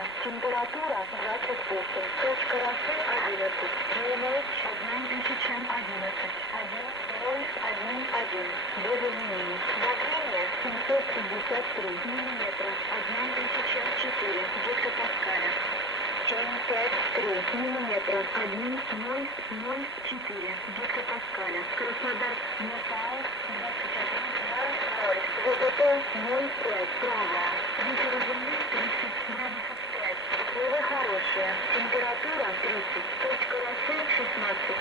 Хорошая. Температура 28. Точка росы 11. Мелочь 1011. 1,01. Давление. Давление 753 миллиметров. 1004 гектопаскаля. 753 миллиметров. 1,004 гектопаскаля. Краснодар. Металл 21,0. ВВП 0,5. Правая. Ветер земли 30 градусов 5. Условия хорошие. Температура 30. Точка росы 16.